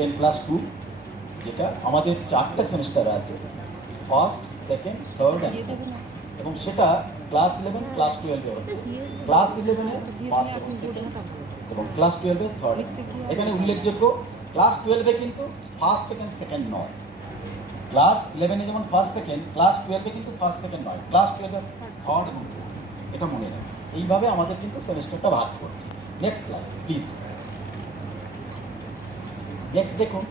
10+2, যেটা আমাদের 4টে সেমিস্টার আছে, first, second, third and fourth, এবং সেটা ক্লাস 11, ক্লাস 12-এ হচ্ছে। ক্লাস 11-এ ফার্স্ট এবং সেকেন্ড, এবং ক্লাস 12-এ থার্ড। এখানে উল্লেখযোগ্য, ক্লাস 12-এ কিন্তু ফার্স্ট, সেকেন্ড, সেকেন্ড নয়। ক্লাস 11-এ যেমন ফার্স্ট সেকেন্ড, ক্লাস 12-এ কিন্তু ফার্স্ট সেকেন্ড নয়, ক্লাস 12-এ থার্ড এবং ফোর্থ। এটা মনে রাখবেন। এইভাবে আমাদের কিন্তু সেমিস্টারটা ভাগ করছে। Next slide please. নেক্সট দেখুন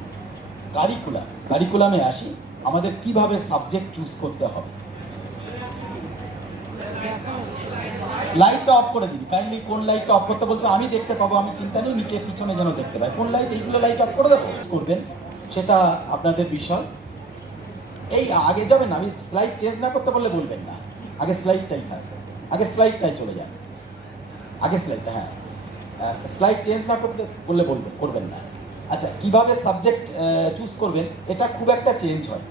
কারিকুলামে আসি। আমাদের কিভাবে সাবজেক্ট চুজ করতে হবে। লাইটটা অফ করে দিবি, কাইন্ডলি কোন লাইটটা অফ করতে বলছো? আমি দেখতে পাবো, আমি চিন্তা নেই, নিচে পিছনে যেন দেখতে পাই। কোন লাইট? এইগুলো লাইট অফ করে দেবো, করবেন, সেটা আপনাদের বিষয়। এই আগে যাবেন না, আমি স্লাইড চেঞ্জ না করতে বললে বলবেন না, আগে স্লাইডটাই থাকবে, আগে স্লাইডটাই চলে যান, আগে স্লাইডটা। হ্যাঁ, স্লাইড চেঞ্জ না করতে বললে করবেন না। আচ্ছা, কিভাবে সাবজেক্ট চুজ করবেন, এটা খুব একটা চেঞ্জ হয়,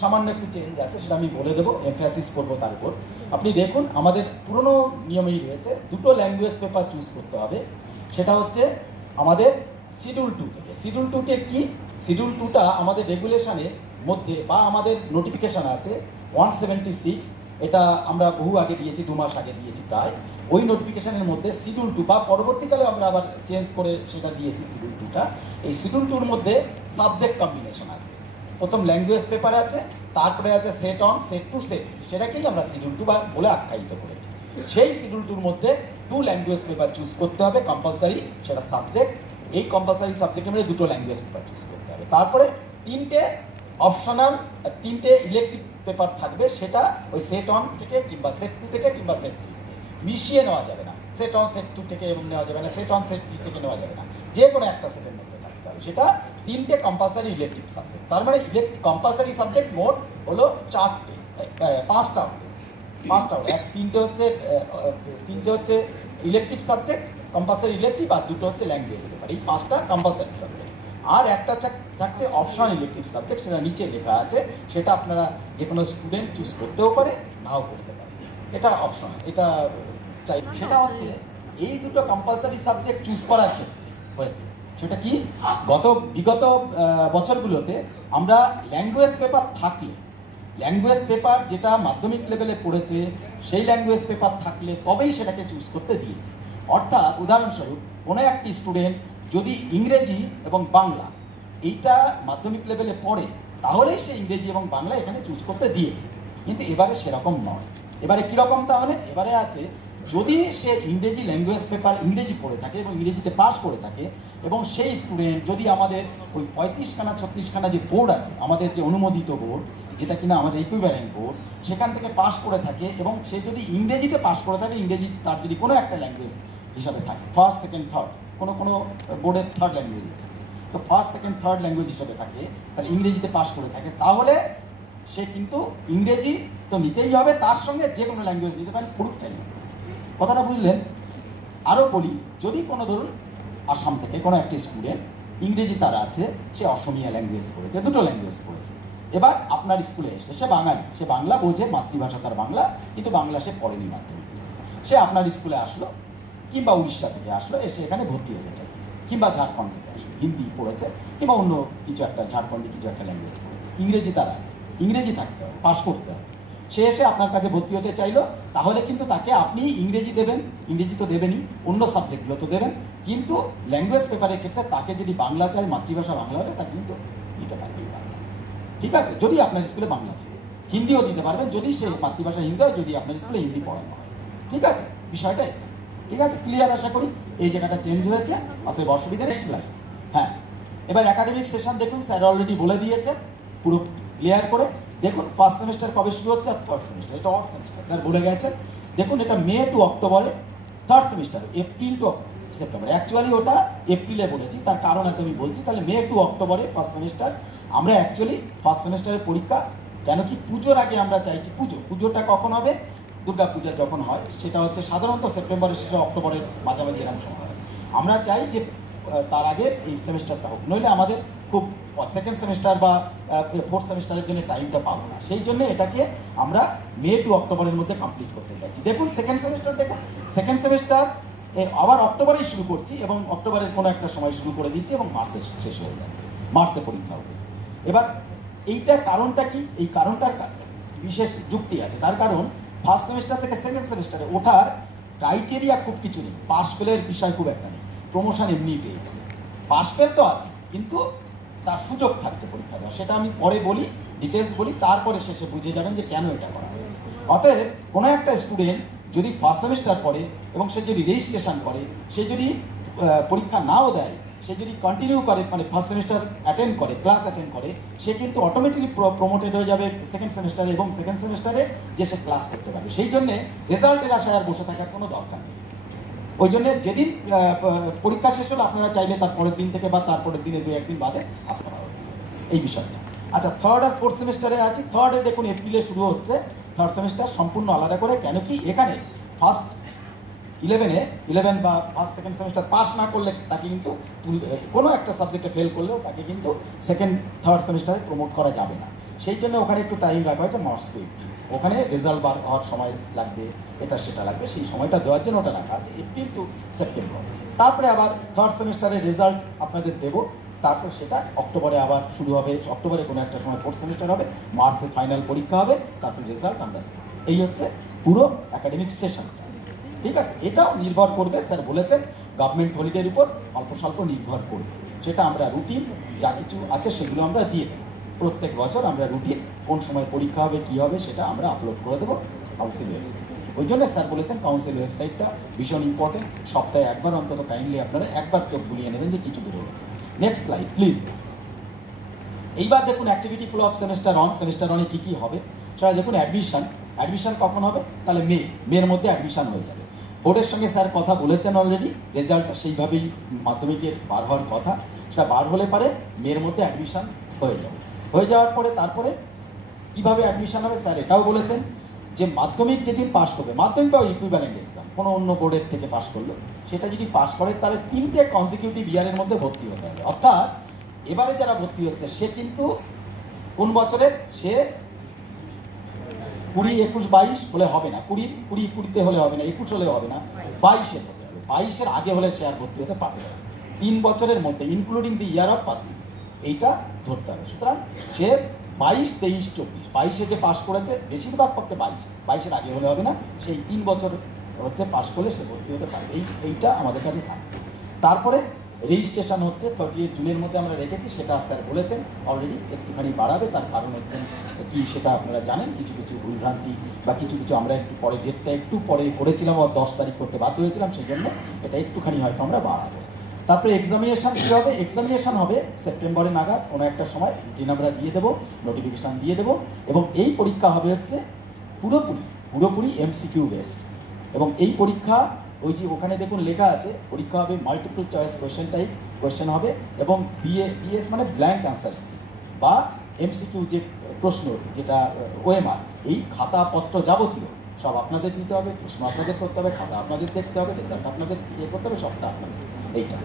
সামান্য একটু চেঞ্জ আছে, সেটা আমি বলে দেবো, এমফ্যাসিস করবো তার উপর। আপনি দেখুন, আমাদের পুরনো নিয়মেই রয়েছে, দুটো ল্যাঙ্গুয়েজ পেপার চুজ করতে হবে। সেটা হচ্ছে আমাদের শিডিউল 2 থেকে। শিডিউল 2তে কি? শিডিউল 2টা আমাদের রেগুলেশনের মধ্যে বা আমাদের নোটিফিকেশান আছে 176, এটা আমরা বহু আগে দিয়েছি, 2 মাস আগে দিয়েছি প্রায়। ওই নোটিফিকেশানের মধ্যে শিডিউল 2 বা পরবর্তীকালে আমরা আবার চেঞ্জ করে সেটা দিয়েছি শিডিউল 2টা। এই শিডিউল 2-র মধ্যে সাবজেক্ট কম্বিনেশন আছে। প্রথম ল্যাঙ্গুয়েজ পেপার আছে, তারপরে আছে set one, set two, set, সেটাকেই আমরা শিডিউল 2 বলে আখ্যায়িত করেছি। সেই শিডিউল 2-র মধ্যে 2 ল্যাঙ্গুয়েজ পেপার চুজ করতে হবে কম্পালসারি, সেটা সাবজেক্ট। এই কম্পালসারি সাবজেক্টের মধ্যে 2টো ল্যাঙ্গুয়েজ পেপার চুজ করতে হবে। তারপরে 3টে অপশনাল, 3টে ইলেকটিভ পেপার থাকবে, সেটা ওই সেট অন থেকে কিংবা সেট 2 থেকে কিংবা সেট 3 থেকে মিশিয়ে নেওয়া যাবে না। সেট অন, সেট 2 থেকে এবং নেওয়া যাবে না, সেট অন, সেট 3 থেকে নেওয়া যাবে না, যে কোনো একটা সেটের মধ্যে থাকতে হবে। সেটা 3টে কম্পালসারি ইলেকটিভ সাবজেক্ট। তার মানে কম্পালসারি সাবজেক্ট মোট হলো 4টে, 5টা হলো। 3টে হচ্ছে ইলেকটিভ সাবজেক্ট, কম্পালসারি ইলেকটিভ, আর 2টো হচ্ছে ল্যাঙ্গুয়েজ পেপার। এই 5টা কম্পালসারি সাবজেক্ট। আর একটা থাকছে অপশনাল ইলেকটিভ সাবজেক্ট, সেটা নিচে লেখা আছে। সেটা আপনারা যে কোনো স্টুডেন্ট চুজ করতেও পারে, নাও করতে পারে, এটা অপশনাল, এটা চাই। সেটা হচ্ছে এই 2টো কম্পালসারি সাবজেক্ট চুজ করার ক্ষেত্রে হয়েছে। সেটা কি? বিগত বছরগুলোতে আমরা ল্যাঙ্গুয়েজ পেপার থাকলে, ল্যাঙ্গুয়েজ পেপার যেটা মাধ্যমিক লেভেলে পড়েছে সেই ল্যাঙ্গুয়েজ পেপার থাকলে তবেই সেটাকে চুজ করতে দিয়েছে। অর্থাৎ উদাহরণস্বরূপ, কোনো একটি স্টুডেন্ট যদি ইংরেজি এবং বাংলা এইটা মাধ্যমিক লেভেলে পড়ে, তাহলেই সে ইংরেজি এবং বাংলা এখানে চুজ করতে দিয়েছে। কিন্তু এবারে সেরকম নয়। এবারে কীরকম তাহলে? এবারে আছে, যদি সে ইংরেজি ল্যাঙ্গুয়েজ পেপার ইংরেজি পড়ে থাকে এবং ইংরেজিতে পাস করে থাকে, এবং সেই স্টুডেন্ট যদি আমাদের ওই 35খানা 36খানা যে বোর্ড আছে, আমাদের যে অনুমোদিত বোর্ড, যেটা কিনা আমাদের ইকুইভ্যালেন্ট বোর্ড, সেখান থেকে পাস করে থাকে, এবং সে যদি ইংরেজিতে পাস করে থাকে, ইংরেজি তার যদি কোনো একটা ল্যাঙ্গুয়েজ হিসাবে থাকে, ফার্স্ট, সেকেন্ড, থার্ড, কোনো বোর্ডের থার্ড ল্যাঙ্গুয়েজ থাকে, তো ফার্স্ট, সেকেন্ড, থার্ড ল্যাঙ্গুয়েজ হিসাবে থাকে, তাহলে ইংরেজিতে পাস করে থাকে, তাহলে সে কিন্তু ইংরেজি তো নিতেই হবে, তার সঙ্গে যে কোনো ল্যাঙ্গুয়েজ নিতে পারেন, পড়ুক চাইলে। কথাটা বুঝলেন? আরও বলি, যদি কোনো ধরুন আসাম থেকে কোনো একটি স্টুডেন্ট ইংরেজি তার আছে, সে অসমিয়া ল্যাঙ্গুয়েজ পড়েছে, 2টো ল্যাঙ্গুয়েজ পড়েছে, এবার আপনার স্কুলে এসে, সে বাঙালি, সে বাংলা বোঝে, মাতৃভাষা তার বাংলা, কিন্তু বাংলা সে পড়েনি মাধ্যমিক, সে আপনার স্কুলে আসলো, কিংবা উড়িষ্যা থেকে আসলো, এসে এখানে ভর্তি হতে চাই, কিংবা ঝাড়খণ্ড থেকে আসলো, হিন্দি পড়েছে, কিংবা অন্য কিছু একটা ঝাড়খণ্ডী কিছু একটা ল্যাঙ্গুয়েজ পড়েছে, ইংরেজি তার আছে, ইংরেজি থাকতে হবে, পাস করতে হবে। সে এসে আপনার কাছে ভর্তি হতে চাইলো, তাহলে কিন্তু তাকে আপনি ইংরেজি দেবেন, ইংরেজি তো দেবেনই, অন্য সাবজেক্টগুলো তো দেবেন, কিন্তু ল্যাঙ্গুয়েজ পেপারের ক্ষেত্রে তাকে যদি বাংলা চাই, মাতৃভাষা বাংলা হলে তাকে কিন্তু দিতে পারবেন বাংলা। ঠিক আছে? যদি আপনার স্কুলে বাংলা থাকে, হিন্দিও দিতে পারবেন যদি সে মাতৃভাষা হিন্দি হয়, যদি আপনার স্কুলে হিন্দি পড়ানো হয়। ঠিক আছে? বিষয়টা ঠিক আছে, ক্লিয়ার আশা করি। এই জায়গাটা চেঞ্জ হয়েছে, অতএব অসুবিধা নেই। Next line. হ্যাঁ, এবার একাডেমিক সেশন দেখুন, স্যার অলরেডি বলে দিয়েছে পুরো ক্লিয়ার করে। দেখুন, ফার্স্ট সেমিস্টার কবে শুরু হচ্ছে আর থার্ড সেমিস্টার, এটা অড সেমিস্টার, স্যার বলে গেছেন। দেখুন, এটা মে টু অক্টোবরে third semester, April to September. Actually ওটা এপ্রিলে বলেছি, তার কারণ আছে, আমি বলছি। তাহলে মে টু অক্টোবরে ফার্স্ট সেমিস্টার। আমরা অ্যাকচুয়ালি ফার্স্ট সেমিস্টারের পরীক্ষা, কেন কি পুজোর আগে আমরা চাইছি, পুজোটা কখন হবে? দুর্গা পূজা যখন হয়, সেটা হচ্ছে সাধারণত সেপ্টেম্বরের শেষে, অক্টোবরের মাঝামাঝি এরকম সময় হয়। আমরা চাই যে তার আগে এই সেমিস্টারটা হোক, নইলে আমাদের খুব সেকেন্ড সেমিস্টার বা ফোর্থ সেমিস্টারের জন্য টাইমটা পাবো না। সেই জন্য এটাকে আমরা মে টু অক্টোবরের মধ্যে কমপ্লিট করতে যাচ্ছি। দেখুন সেকেন্ড সেমিস্টার, দেখুন সেকেন্ড সেমিস্টার আবার অক্টোবরেই শুরু করছি, এবং অক্টোবরের কোনো একটা সময় শুরু করে দিচ্ছি, এবং মার্চে শেষ হয়ে যাচ্ছে। মার্চে পরীক্ষা হবে। এবার এইটার কারণটা কি? এই কারণটার বিশেষ যুক্তি আছে। তার কারণ ফার্স্ট সেমিস্টার থেকে সেকেন্ড সেমিস্টারে ওঠার ক্রাইটেরিয়া খুব কিছু নেই, পাস ফেলের বিষয় খুব একটা নেই, প্রমোশন এমনি পেয়ে যাবে। পাস ফেল তো আছে, কিন্তু তার সুযোগ থাকছে পরীক্ষা দেওয়া, সেটা আমি পরে বলি, ডিটেলস বলি, তারপরে শেষে বুঝে যাবেন যে কেন এটা করা হয়েছে। অতএব কোনো একটা স্টুডেন্ট যদি ফার্স্ট সেমিস্টার পড়ে এবং সে যদি রেজিস্ট্রেশন করে, সে যদি পরীক্ষা নাও দেয়, সে যদি কন্টিনিউ করে, মানে ফার্স্ট সেমিস্টার অ্যাটেন্ড করে, ক্লাস অ্যাটেন্ড করে, সে কিন্তু অটোমেটিকলি প্রমোটেড হয়ে যাবে সেকেন্ড সেমিস্টারে, এবং সেকেন্ড সেমিস্টারে যে সে ক্লাস করতে পারবে। সেই জন্যে রেজাল্টের আশায় আর বসে থাকার কোনো দরকার নেই। ওই জন্যে যেদিন পরীক্ষা শেষ হলো, আপনারা চাইলে তার পরের দিন থেকে বা তারপরের দিনে 2-1 দিন বাদে আপ করা হয়েছে এই বিষয়টা। আচ্ছা, থার্ড আর ফোর্থ সেমিস্টারে আছি। থার্ডে দেখুন এপ্রিলে শুরু হচ্ছে থার্ড সেমিস্টার, সম্পূর্ণ আলাদা করে। কেন কি, এখানে ফার্স্ট 11 বা ফার্স্ট সেকেন্ড সেমিস্টার পাস না করলে তাকে কিন্তু কোনো একটা সাবজেক্টে ফেল করলেও তাকে কিন্তু সেকেন্ড থার্ড সেমিস্টারে প্রমোট করা যাবে না। সেই জন্য ওখানে একটু টাইম রাখা হয়েছে, মার্চ টু এপ্রিল। ওখানে রেজাল্ট বার হওয়ার সময় লাগবে, এটা সেটা লাগবে, সেই সময়টা দেওয়ার জন্য ওটা রাখা আছে, এপ্রিল টু সেপ্টেম্বর। তারপরে আবার থার্ড সেমিস্টারের রেজাল্ট আপনাদের দেবো, তারপর সেটা অক্টোবরে আবার শুরু হবে। অক্টোবরে কোনো একটা সময় ফোর্থ সেমিস্টার হবে, মার্চে ফাইনাল পরীক্ষা হবে, তারপর রেজাল্ট আমরা দেবো। এই হচ্ছে পুরো একাডেমিক সেশনটা, ঠিক আছে? এটাও নির্ভর করবে, স্যার বলেছেন, গভর্নমেন্ট হলিডের উপর অল্প স্বল্প নির্ভর করবে। সেটা আমরা রুটিন যা কিছু আছে সেগুলো আমরা দিয়ে দেবো। প্রত্যেক বছর আমরা রুটিন কোন সময় পরীক্ষা হবে, কী হবে, সেটা আমরা আপলোড করে দেবো কাউন্সিল ওয়েবসাইটে। ওই জন্য স্যার বলেছেন কাউন্সিল ওয়েবসাইটটা ভীষণ ইম্পর্টেন্ট। সপ্তাহে একবার অন্তত কাইন্ডলি আপনারা একবার চোখ বুলিয়ে নেবেন যে কিছু বেরোলো। Next slide please. এইবার দেখুন activity flow of semester on. Semester অনে কী কী হবে সেটা দেখুন। অ্যাডমিশন কখন হবে? তাহলে মের মধ্যে অ্যাডমিশন হয়ে যাবে। বোর্ডের সঙ্গে স্যার কথা বলেছেন অলরেডি, রেজাল্টটা সেইভাবেই মাধ্যমিকের বার হওয়ার কথা, সেটা বার হলে পারে মের মধ্যে অ্যাডমিশন হয়ে যাবে। হয়ে যাওয়ার পরে তারপরে কীভাবে অ্যাডমিশন হবে স্যার এটাও বলেছেন যে মাধ্যমিক যেদিন পাস করবে, মাধ্যমিক বা ইকুইভ্যালেন্ট এক্সাম কোনো অন্য বোর্ডের থেকে পাস করলো, সেটা যদি পাস করে তাহলে 3টে কনজিকিউটিভ ইয়ারের মধ্যে ভর্তি হতে হবে। অর্থাৎ এবারে যারা ভর্তি হচ্ছে সে কিন্তু কোন বছরের, সে 20, 21, 22 হলে হবে না, 20 হলে হবে না, 21 হলে হবে না, 22-এ হতে হবে। 22-এর আগে হলে সে আর ভর্তি হতে পারবে না। 3 বছরের মধ্যে including the year of passing, এইটা ধরতে হবে। সুতরাং সে 22, 23, 24, 22-এ যে পাস করেছে বেশিরভাগ পক্ষে 22-এর আগে হলে হবে না, সেই 3 বছর হচ্ছে পাস করলে সে ভর্তি হতে পারবে। এইটা আমাদের কাছে থাকছে। তারপরে রেজিস্ট্রেশন হচ্ছে 30 জুনের মধ্যে আমরা রেখেছি, সেটা স্যার বলেছেন অলরেডি একটুখানি বাড়াবে। তার কারণ হচ্ছে কি সেটা আপনারা জানেন, কিছু কিছু ভুলভ্রান্তি বা কিছু আমরা একটু পরে, ডেটটা একটু পরে করেছিলাম, 10 তারিখ করতে বাধ্য হয়েছিলাম, সেই জন্য এটা একটুখানি হয়তো আমরা বাড়াবো। তারপরে এক্সামিনেশান কী হবে? এক্সামিনেশান হবে সেপ্টেম্বরে নাগাদ কোনো একটা সময়, রুটিন আমরা দিয়ে দেবো, নোটিফিকেশান দিয়ে দেবো। এবং এই পরীক্ষা হবে হচ্ছে পুরোপুরি এমসিকিউ বেসড। এবং এই পরীক্ষা ওই যে ওখানে দেখুন লেখা আছে, পরীক্ষা হবে মাল্টিপল চয়েস কোয়েশ্চেন হবে, এবং বিএস মানে ব্ল্যাঙ্ক অ্যান্সার্স বা এমসিকিউ যে প্রশ্ন, যেটা ওএমআর, এই খাতাপত্র যাবতীয় সব আপনাদের দিতে হবে, প্রশ্ন আপনাদের করতে হবে, খাতা আপনাদের দেখতে হবে, রেজাল্ট আপনাদের করতে হবে, সবটা আপনাদের। এইটা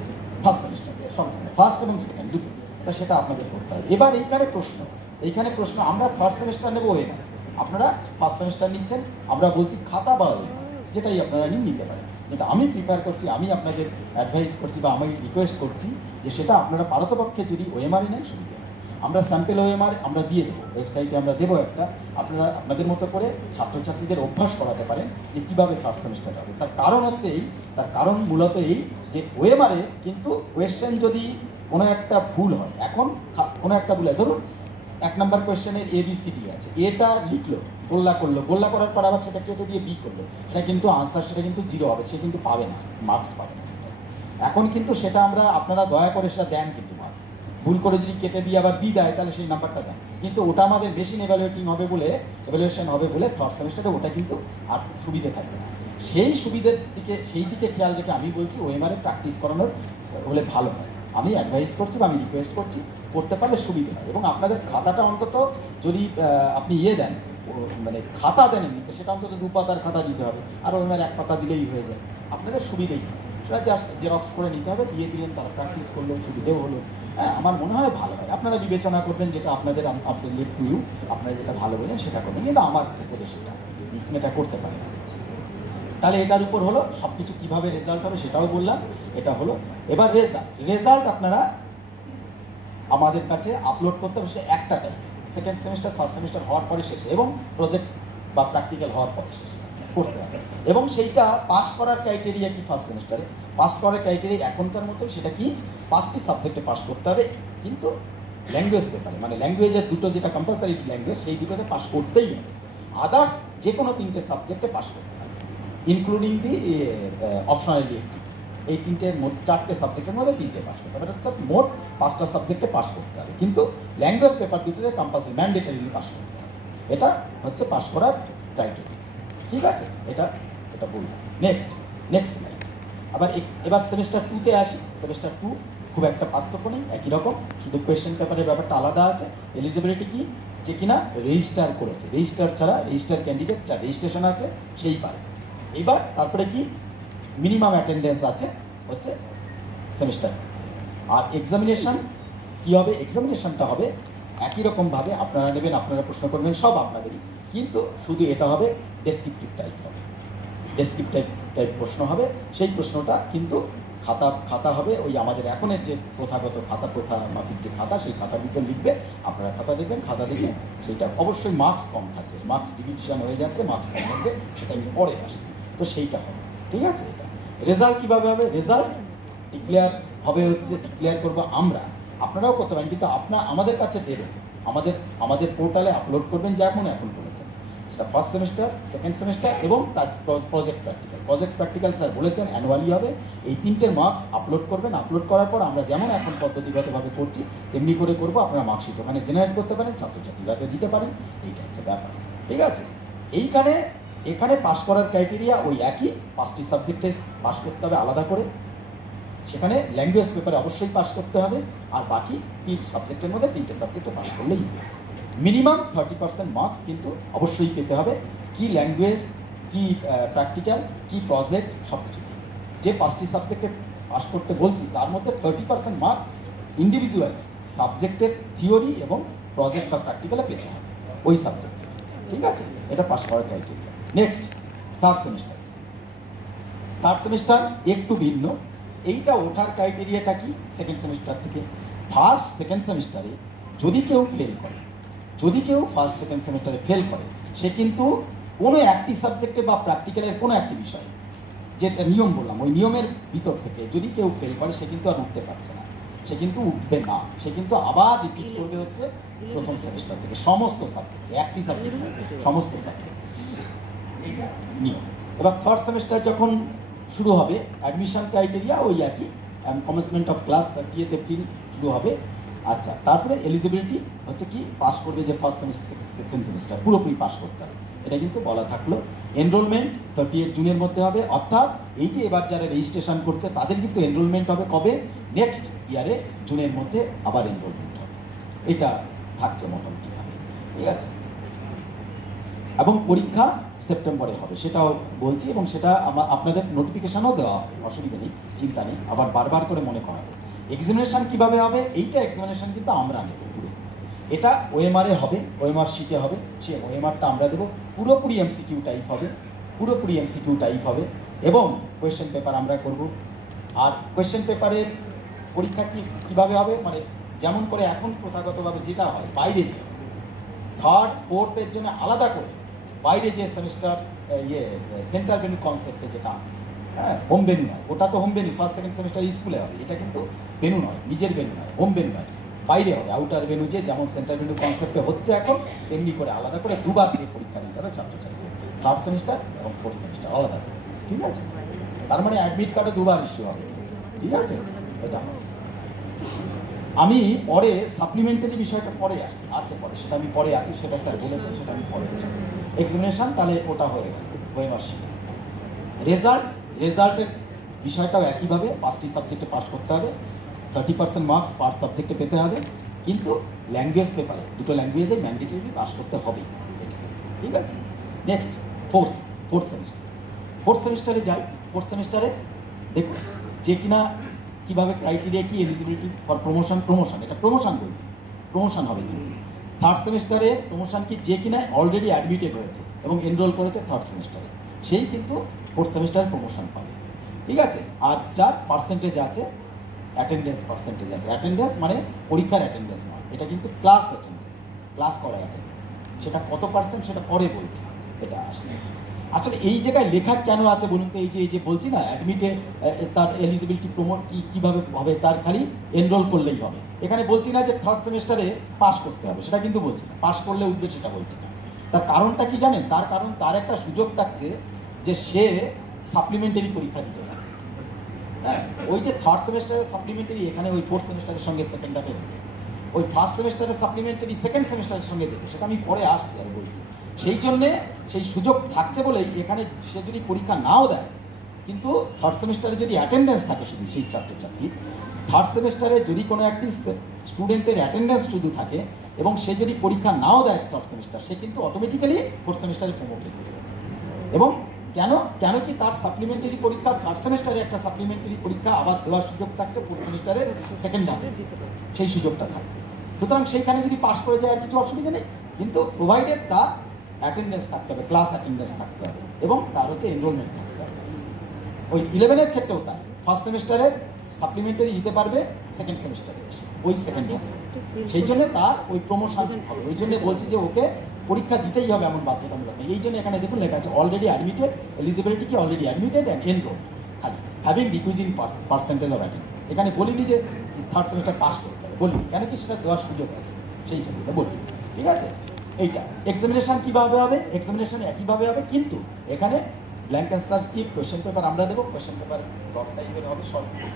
ফার্স্ট সেমিস্টারে সব, ফার্স্ট এবং সেকেন্ড দুটো, তা সেটা আপনাদের করতে হবে। এবার এইখানে প্রশ্ন আমরা থার্ড সেমিস্টার নেবো ওএমআর, আপনারা ফার্স্ট সেমিস্টার নিচ্ছেন, আমরা বলছি খাতা বা ওএমআর যেটাই আপনারা নিতে পারেন। কিন্তু আমি প্রিফার করছি, আমি আপনাদের অ্যাডভাইস করছি বা আমি রিকোয়েস্ট করছি যে সেটা আপনারা পারতপক্ষে যদি ওএমআরই নেন সুবিধা হয়। আমরা স্যাম্পেল ওএমআর আমরা দিয়ে দেবো, ওয়েবসাইটে আমরা দেবো একটা, আপনারা আপনাদের মতো করে ছাত্রছাত্রীদের অভ্যাস করাতে পারেন যে কীভাবে থার্ড সেমিস্টার হবে। তার কারণ মূলত এই যে ওএমআরে কিন্তু কোয়েশ্চেন যদি কোনো একটা ভুল হয়, এখন কোনো একটা ভুল হয়, ধরুন 1 নম্বর কোয়েশ্চেনের ABCD আছে, এটা লিখলো, গোল্লা করার পর আবার সেটা কেটে দিয়ে বি করলো, সেটা কিন্তু আনসার, সেটা কিন্তু 0 হবে, সে কিন্তু পাবে না, মার্কস পাবে না। এখন কিন্তু সেটা আপনারা দয়া করে সেটা দেন, কিন্তু মার্কস ভুল করে যদি কেটে দিয়ে আবার বি দেয় তাহলে সেই নাম্বারটা দেন, কিন্তু ওটা আমাদের মেশিন এভ্যালুয়েশন হবে বলে থার্ড সেমিস্টারে ওটা কিন্তু আর সুবিধে থাকবে না। সেই দিকে খেয়াল রেখে আমি বলছি ওএমআরে প্র্যাকটিস করানোর হলে ভালো হয়। আমি অ্যাডভাইস করছি বা আমি রিকোয়েস্ট করছি, করতে পারলে সুবিধে হয়। এবং আপনাদের খাতাটা অন্তত যদি আপনি দেন, মানে খাতা দেন এমনিতে, সেটা অন্তত 2 পাতার খাতা দিতে হবে, আর ওএমআর 1 পাতা দিলেই হয়ে যায়, আপনাদের সুবিধেই হয়। সেটা জাস্ট জেরক্স করে নিতে হবে, দিয়ে দিলেন, তারা প্র্যাকটিস করলেও সুবিধেও হলো। আমার মনে হয় ভালো হয়। আপনারা বিবেচনা করবেন, যেটা আপনাদের লিভ টু ইউ, আপনারা যেটা ভালো বলেন সেটা করবেন, কিন্তু আমার উপদেশ এটা করতে পারেন। তাহলে এটার উপর হলো সব কিছু কীভাবে রেজাল্ট হবে সেটাও বললাম, এটা হলো। এবার রেজাল্ট আপনারা আমাদের কাছে আপলোড করতে হবে, সে একটা time second semester first semester হওয়ার পরে শেষে এবং প্রজেক্ট বা প্র্যাকটিক্যাল হওয়ার পরে শেষে করতে হবে। এবং সেইটা পাস করার ক্রাইটেরিয়া কি ফার্স্ট সেমিস্টারে পাস করার ক্রাইটেরিয়া এখনকার মতো সেটা কি 5টি সাবজেক্টে পাস করতে হবে, কিন্তু ল্যাঙ্গুয়েজ পেপারে মানে ল্যাঙ্গুয়েজের দুটো যেটা কম্পালসারি ল্যাঙ্গুয়েজ সেই দুটোতে পাস করতেই হবে। আদার্স যে কোনো 3টে সাবজেক্টে পাস করতে হবে, ইনক্লুডিং দি অপশনাল ইলেকটিভ। এই 3টের মধ্যে 4টে সাবজেক্টের মধ্যে 3টে পাস করতে হবে, অর্থাৎ মোট 5টা সাবজেক্টে পাস করতে হবে, কিন্তু ল্যাঙ্গুয়েজ পেপার দুটোতে কম্পালসারি ম্যান্ডেটারিলি পাস করতে হবে। এটা হচ্ছে পাস করার ক্রাইটেরিয়া, ঠিক আছে? এটা বললাম। Next line. আবার এবার সেমিস্টার 2তে আসি। সেমিস্টার 2 খুব একটা পার্থক্য নেই, একই রকম, শুধু কোয়েশ্চেন পেপারের ব্যাপারটা আলাদা আছে। এলিজিবিলিটি কি, যে কিনা রেজিস্টার করেছে, রেজিস্টার ছাড়া রেজিস্টার ক্যান্ডিডেট যার রেজিস্ট্রেশন আছে সেই পারবে। এবার তারপরে কি মিনিমাম অ্যাটেন্ডেন্স আছে হচ্ছে সেমিস্টার। আর এক্সামিনেশন কী হবে, এক্সামিনেশনটা হবে একই রকমভাবে আপনারা নেবেন, আপনারা প্রশ্ন করবেন, সব আপনাদেরই, কিন্তু শুধু এটা হবে ডেসক্রিপটিভ টাইপ হবে, ডেসক্রিপটিভ টাইপ প্রশ্ন হবে। সেই প্রশ্নটা কিন্তু খাতা হবে ওই আমাদের এখনের যে প্রথাগত প্রথা মাফিক যে খাতা, সেই খাতার ভিতর লিখবে, আপনারা খাতা দেখবেন, খাতা দেখে সেইটা অবশ্যই মার্কস কম থাকবে, মার্কস ডিভিশন হয়ে যাচ্ছে, মার্কস কম থাকবে, সেটা আমি পরে আসছি, তো সেইটা হবে, ঠিক আছে? এটা রেজাল্ট কীভাবে হবে, রেজাল্ট ডিক্লেয়ার হবে হচ্ছে ডিক্লেয়ার করবো আমরা, আপনারাও করতে পারেন, কিন্তু আমাদের কাছে দেবেন, আমাদের পোর্টালে আপলোড করবেন, যেমন এখন করেছেন, সেটা ফার্স্ট সেমিস্টার, সেকেন্ড সেমিস্টার এবং প্রজেক্ট প্র্যাকটিক্যাল স্যার বলেছেন অ্যানুয়ালি হবে। এই 3টের মার্কস আপলোড করবেন, আপলোড করার পর আমরা যেমন এখন পদ্ধতিগতভাবে করছি তেমনি করে করবো, আপনারা মার্কশিট ওখানে জেনারেট করতে পারেন, ছাত্রছাত্রীরা দিতে পারেন, এইটা হচ্ছে ব্যাপার, ঠিক আছে? এখানে পাস করার ক্রাইটেরিয়া ওই একই, 5টি সাবজেক্টে পাস করতে হবে আলাদা করে, সেখানে ল্যাঙ্গুয়েজ পেপারে অবশ্যই পাস করতে হবে, আর বাকি 3 সাবজেক্টের মধ্যে 3টে সাবজেক্টে পাস করলেই হবে। মিনিমাম 30% মার্কস কিন্তু অবশ্যই পেতে হবে, কি ল্যাঙ্গুয়েজ, কি প্র্যাকটিক্যাল, কি প্রজেক্ট, সব কিছু। যে 5টি সাবজেক্টে পাস করতে বলছি তার মধ্যে 30% মার্কস ইন্ডিভিজুয়াল সাবজেক্টের থিওরি এবং প্রজেক্ট বা প্র্যাকটিক্যালে পেতে হবে ওই সাবজেক্টে, ঠিক আছে? এটা পাস করার ক্রাইটেরিয়া। নেক্সট থার্ড সেমিস্টার একটু ভিন্ন। এইটা ওঠার ক্রাইটেরিয়াটা কি, সেকেন্ড সেমিস্টার থেকে ফার্স্ট সেকেন্ড সেমিস্টারে যদি কেউ ফেল করে, যদি কেউ ফার্স্ট সেকেন্ড সেমিস্টারে ফেল করে, সে কিন্তু কোনো একটি সাবজেক্টে বা প্র্যাকটিক্যালের কোনো একটি বিষয়ে, যেটা নিয়ম বললাম, ওই নিয়মের ভিতর থেকে যদি কেউ ফেল করে সে কিন্তু আর উঠতে পারছে না, সে কিন্তু উঠবে না, সে কিন্তু আবার রিপিট করবে হচ্ছে প্রথম সেমিস্টার থেকে সমস্ত সাবজেক্টে, একটি সাবজেক্ট সমস্ত সাবজেক্ট, এইটা নিয়ম। এবার থার্ড সেমিস্টার যখন শুরু হবে, অ্যাডমিশন ক্রাইটেরিয়া ওই একই, কমেন্সমেন্ট অফ ক্লাস 30 এপ্রিল শুরু হবে। আচ্ছা, তারপরে এলিজিবিলিটি হচ্ছে কি, পাস করবে যে ফার্স্ট সেমিস্টার সেকেন্ড সেমিস্টার পুরোপুরি পাস করতে হবে, এটা কিন্তু বলা থাকলো। এনরোলমেন্ট 30 জুনের মধ্যে হবে, অর্থাৎ এই যে এবার যারা রেজিস্ট্রেশন করছে তাদের কিন্তু এনরোলমেন্ট হবে কবে, নেক্সট ইয়ারে জুনের মধ্যে আবার এনরোলমেন্ট হবে, এটা থাকছে মোটামুটিভাবে, ঠিক আছে? এবং পরীক্ষা সেপ্টেম্বরে হবে সেটাও বলছি, এবং সেটা আপনাদের নোটিফিকেশানও দেওয়া হবে, অসুবিধা নেই, চিন্তা নেই, আবার বারবার করে মনে করাবো। এক্সামিনেশান কীভাবে হবে, এইটা এক্সামিনেশান কিন্তু আমরা নেব পুরো, এটা ওএমআরে হবে, ওএমআর শিটে হবে, সে ওএমআরটা আমরা দেবো, পুরোপুরি এমসিকিউ টাইপ হবে, পুরোপুরি এমসিকিউ টাইপ হবে, এবং কোয়েশ্চেন পেপার আমরা করব। আর কোয়েশ্চেন পেপারের পরীক্ষা কীভাবে হবে, মানে যেমন করে এখন প্রথাগতভাবে যেটা হয়, বাইরে যে থার্ড ফোর্থের জন্য আলাদা করে বাইরে যে সেমিস্টার সেন্ট্রাল ভেন্যু কনসেপ্টে যেটা, হ্যাঁ, হোম ভেন্যু নয়, ওটা তো home venue first second semester স্কুলে হবে, এটা কিন্তু ভেন্যু নয়, নিজের ভেন্যু নয়, হোম ভেন্যু নয়, বাইরে হবে, আউটার ভেন্যু যে যেমন সেন্ট্রাল ভেন্যু কনসেপ্টে হচ্ছে এখন, তেমনি করে আলাদা করে দুবার যে পরীক্ষা দিতে হবে ছাত্রছাত্রী, থার্ড সেমিস্টার এবং ফোর্থ সেমিস্টার আলাদা করে, ঠিক আছে? তার মানে অ্যাডমিট কার্ডে দুবার ইস্যু হবে, ঠিক আছে? এটা আমি পরে সাপ্লিমেন্টারি বিষয়টা পরে আসছি, আছে পরে, সেটা আমি পরে আছি, সেটা স্যার বলেছেন, সেটা আমি পরে আসছি। এক্সামিনেশান তাহলে ওটা হয়ে গেল, ওয়েমার্কশিট। রেজাল্টের বিষয়টাও একইভাবে, 5টি সাবজেক্টে পাস করতে হবে, 30% মার্কস পার সাবজেক্টে পেতে হবে, কিন্তু ল্যাঙ্গুয়েজ পেপারে দুটো ল্যাঙ্গুয়েজে ম্যান্ডেটরি পাস করতে হবেই, এটা ঠিক আছে? নেক্সট ফোর্থ সেমিস্টারে যাই। ফোর্থ সেমিস্টারে দেখুন যে কিনা কীভাবে ক্রাইটেরিয়া কি, এলিজিবিলিটি ফর প্রমোশন, এটা প্রমোশন বলছি, প্রমোশন হবে, কিন্তু থার্ড সেমিস্টারে প্রমোশন কি, যে কিনা অলরেডি অ্যাডমিটেড হয়েছে এবং এনরোল করেছে থার্ড সেমিস্টারে, সেই কিন্তু ফোর্থ সেমিস্টারে প্রমোশন পাবে, ঠিক আছে? আর যার পার্সেন্টেজ আছে অ্যাটেন্ডেন্স পার্সেন্টেজ আছে। অ্যাটেন্ডেন্স মানে পরীক্ষার অ্যাটেন্ডেন্স নয়, এটা কিন্তু ক্লাস অ্যাটেন্ডেন্স, ক্লাস করা অ্যাটেন্ডেন্স। সেটা কত পার্সেন্ট সেটা পরে বলছি, এটা আসছে। আসলে এই জায়গায় লেখা কেন আছে বলুন তো? এই যে বলছি না অ্যাডমিটে তার এলিজিবিলিটি প্রমোট কীভাবে হবে, তার খালি এনরোল করলেই হবে। এখানে বলছি না যে থার্ড সেমিস্টারে পাস করতে হবে, সেটা কিন্তু বলছি না। পাস করলে উঠবে সেটা বলছি না। তার কারণটা কি জানেন? তার কারণ তার একটা সুযোগ থাকছে যে সে সাপ্লিমেন্টারি পরীক্ষা দিতে পারে। হ্যাঁ, ওই যে থার্ড সেমিস্টারের সাপ্লিমেন্টারি এখানে ওই ফোর্থ সেমিস্টারের সঙ্গে সেকেন্ড হাফে দেবে, ওই ফার্স্ট সেমিস্টারের সাপ্লিমেন্টারি সেকেন্ড সেমিস্টারের সঙ্গে দেবে, সেটা আমি পরে আসছি আর বলছি। সেই জন্যে সেই সুযোগ থাকছে বলেই এখানে সে যদি পরীক্ষা নাও দেয়, কিন্তু থার্ড সেমিস্টারে যদি অ্যাটেন্ডেন্স থাকে শুধু সেই ছাত্রছাত্রী, থার্ড সেমিস্টারে যদি কোনো একটি স্টুডেন্টের অ্যাটেন্ডেন্স শুধু থাকে এবং সে যদি পরীক্ষা নাও দেয় থার্ড সেমিস্টার, সে কিন্তু অটোমেটিক্যালি ফোর্থ সেমিস্টারে প্রমোটেড হয়ে যাবে। এবং কেন কি তার সাপ্লিমেন্টারি পরীক্ষা থার্ড সেমিস্টারে একটা সাপ্লিমেন্টারি পরীক্ষা আবার দেওয়ার সুযোগ থাকছে ফোর্থ সেমিস্টারের সেকেন্ড হাফে, সেই সুযোগটা থাকছে। সুতরাং সেইখানে যদি পাস করে যায় আর কিছু অসুবিধা নেই, কিন্তু প্রোভাইডেড তার অ্যাটেন্ডেন্স থাকতে হবে, ক্লাস অ্যাটেন্ডেন্স থাকতে হবে এবং তার হচ্ছে এনরোলমেন্ট থাকতে হবে। ওই 11-এর ক্ষেত্রেও তাই, ফার্স্ট সেমিস্টারের সাপ্লিমেন্টারি দিতে পারবে সেকেন্ড সেমিস্টারে এসে ওই সেকেন্ড হাফে, সেই জন্য তার ওই প্রমোশন হবে। ওই জন্য বলছি যে ওকে পরীক্ষা দিতেই হবে এমন বাধ্যতামূলক নেই। এই জন্য এখানে দেখুন লেখা আছে অলরেডি অ্যাডমিটেড, এলিজিবিলিটি কি অলরেডি অ্যাডমিটেড অ্যান্ড এনরোল, খালি হ্যাভিং রিকুইজিং পার্সেন্টেজ অফ অ্যাটেন্ডেন্স। এখানে বলিনি যে থার্ড সেমিস্টার পাস করতে হবে, বলিনি, কেন কি সেটা দেওয়ার সুযোগ আছে, সেই জন্য বলিনি। ঠিক আছে, এইটা এক্সামিনেশান কীভাবে হবে? এক্সামিনেশান একইভাবে হবে, কিন্তু এখানে blank answer script, question paper আমরা দেবো। কোয়েশ্চেন পেপার ব্রড টাইপের হবে,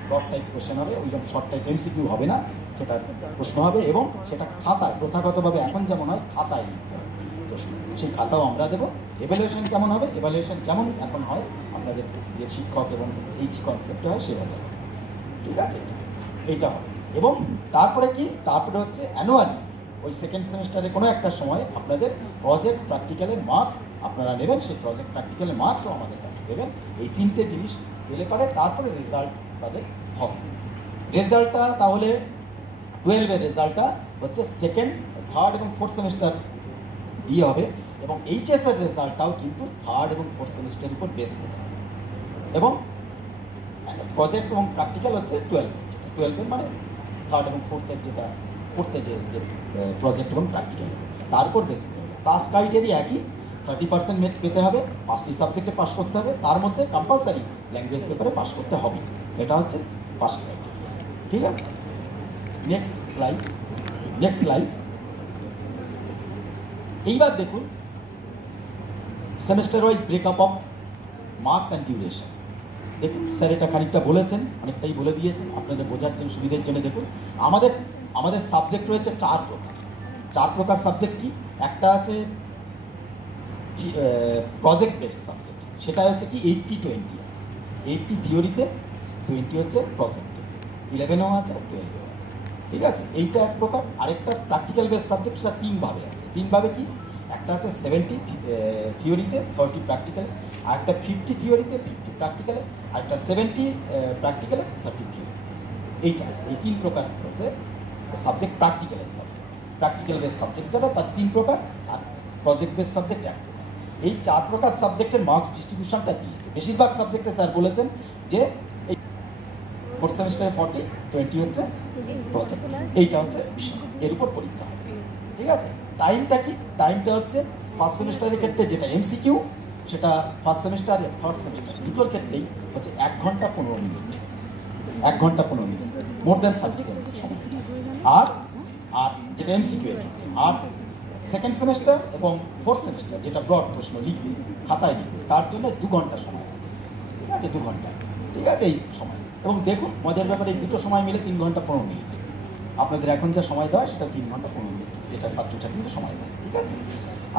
ব্রড টাইপ কোয়েশ্চেন হবে, ওইরকম শর্ট টাইপ এমসিকিউ হবে না, সেটা প্রশ্ন হবে এবং সেটা খাতায় প্রথাগতভাবে এখন যেমন হয় খাতায় লিখতে হবে প্রশ্ন, সেই খাতাও আমরা দেবো। এভ্যালুয়েশন কেমন হবে? এভ্যালুয়েশন যেমন এখন হয় আপনাদের যে শিক্ষক এবং এই যে কনসেপ্টে হয় সেভাবে হবে। ঠিক আছে, এইটা হবে। এবং তারপরে কি? তারপরে হচ্ছে অ্যানুয়ালি ওই সেকেন্ড সেমিস্টারে কোনো একটা সময় আপনাদের প্রজেক্ট প্র্যাকটিক্যালের মার্কস আপনারা নেবেন, সেই প্রজেক্ট প্র্যাকটিক্যালের মার্কসও আমাদের কাছে দেবেন। এই তিনটে জিনিস পেলে পারে তারপরে রেজাল্ট তাদের হবে। রেজাল্টটা তাহলে 12-এর রেজাল্টটা হচ্ছে সেকেন্ড, থার্ড এবং ফোর্থ সেমিস্টার দিয়ে হবে এবং এইচএসের রেজাল্টটাও কিন্তু থার্ড এবং ফোর্থ সেমিস্টারের উপর বেস করে হবে। এবং প্রজেক্ট এবং প্র্যাকটিক্যাল হচ্ছে 12-এর মানে থার্ড এবং ফোর্থের যেটা করতে যে প্রজেক্ট এবং প্র্যাকটিক্যাল তার উপর বেস করে হবে। পাস ক্রাইটেরিয়া একই, 30% মেট পেতে হবে, 5টি সাবজেক্টে পাস করতে হবে, তার মধ্যে কম্পালসারি ল্যাঙ্গুয়েজ পেপারে পাস করতে হবে, এটা হচ্ছে পাস ক্রাইটেরিয়া। ঠিক আছে, নেক্সট স্লাইড। এইবার দেখুন semester wise breakup of marks and duration. দেখুন স্যার এটা খানিকটা বলেছেন, অনেকটাই বলে দিয়েছেন, আপনাদের বোঝার জন্য সুবিধার জন্য দেখুন আমাদের সাবজেক্ট রয়েছে 4 প্রকার সাবজেক্ট। কি? একটা আছে প্রজেক্ট বেসড সাবজেক্ট, সেটা হচ্ছে কি 80-20 আছে, 80 থিওরিতে, 20 হচ্ছে প্রজেক্টে, 11ও আছে 12ও আছে। ঠিক আছে, এইটা এক প্রকার। আরেকটা প্র্যাকটিক্যাল বেসড সাবজেক্ট, সেটা 3 ভাবে আছে। 3 ভাবে কি? একটা আছে 70 থিওরিতে, 30 প্র্যাকটিক্যালে, আর একটা 50 থিওরিতে, 50 প্র্যাকটিক্যালে, আর একটা 70 প্র্যাকটিক্যালে, 30 থিওরি। এইটা আছে, এই 3 প্রকার হচ্ছে সাবজেক্ট। প্র্যাকটিক্যাল বেস সাবজেক্ট যেটা, তার 3 প্রকার, আর প্রজেক্ট বেস সাবজেক্ট 1 প্রকার। এই 4 প্রকার সাবজেক্টের মার্কস ডিস্ট্রিবিউশনটা দিয়েছে। বেশিরভাগ সাবজেক্টে স্যার বলেছেন যে এই ফোর্থ সেমিস্টারে 40, 20 হচ্ছে প্রজেক্ট, এইটা হচ্ছে বিষয়, এর উপর পরীক্ষা হবে। ঠিক আছে, টাইমটা কি? টাইমটা হচ্ছে ফার্স্ট সেমিস্টারের ক্ষেত্রে যেটা এমসিকিউ, সেটা ফার্স্ট সেমিস্টার আর থার্ড সেমিস্টার দুটোর ক্ষেত্রেই হচ্ছে 1 ঘন্টা 15 মিনিট, 1 ঘন্টা 15 মিনিট, মোর দ্যান সাফিসিয়েন্ট সময়। আর যেটা এমসিকিউ এর ক্ষেত্রে, আর সেকেন্ড সেমিস্টার এবং ফোর্থ সেমিস্টার যেটা ব্রড প্রশ্ন লিখবে, খাতায় লিখবে, তার জন্য 2 ঘন্টা সময় আছে। ঠিক আছে, 2 ঘন্টা। ঠিক আছে, এই সময়। এবং দেখুন মজার ব্যাপারে এই দুটো সময় মিলে 3 ঘন্টা 15 মিনিট। আপনাদের এখন যা সময় দেওয়া সেটা 3 ঘন্টা 15 মিনিট, যেটা ছাত্রছাত্রীদের সময় দেয়। ঠিক আছে,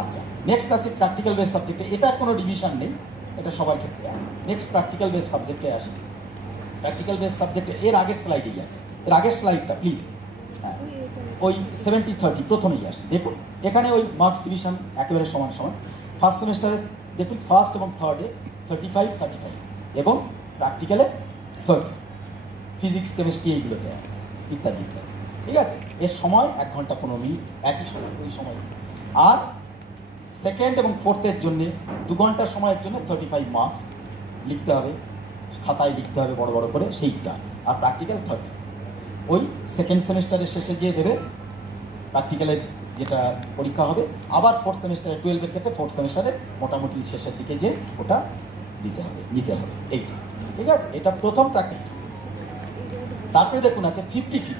আচ্ছা নেক্সট আসি প্র্যাকটিক্যাল বেস সাবজেক্টে। এটার কোনো ডিভিশন নেই, এটা সবার ক্ষেত্রে। নেক্সট প্র্যাকটিক্যাল বেস সাবজেক্টে আসি। প্র্যাকটিক্যাল বেস সাবজেক্টে এর আগের স্লাইডেই আছে, এর আগের স্লাইডটা প্লিজ। হ্যাঁ, ওই 70-30 প্রথমেই আসছে। দেখুন এখানে ওই মার্কস ডিভিশন একেবারে সমান। ফার্স্ট সেমিস্টারে দেখুন ফার্স্ট এবং থার্ডে 35-35 এবং প্র্যাকটিক্যালে 30, ফিজিক্স কেমিস্ট্রি এইগুলোতে আছে, ইত্যাদি। ঠিক আছে, এর সময় 1 ঘন্টা 15 মিনিট, একই সময়, ওই সময়। আর সেকেন্ড এবং ফোর্থের জন্যে 2 ঘন্টার সময়ের জন্য 35 মার্কস লিখতে হবে, খাতায় লিখতে হবে বড় বড় করে, সেইটা। আর প্র্যাকটিক্যাল 30। ওই সেকেন্ড সেমিস্টারের শেষে গিয়ে দেবে, প্র্যাকটিক্যালের যেটা পরীক্ষা হবে। আবার ফোর্থ সেমিস্টারে 12-এর ক্ষেত্রে ফোর্থ সেমিস্টারে মোটামুটি শেষের দিকে যে ওটা নিতে হবে এইটা, ঠিক আছে? এটা প্রথম প্র্যাকটিক্যাল। তারপরে দেখুন আছে 50-50,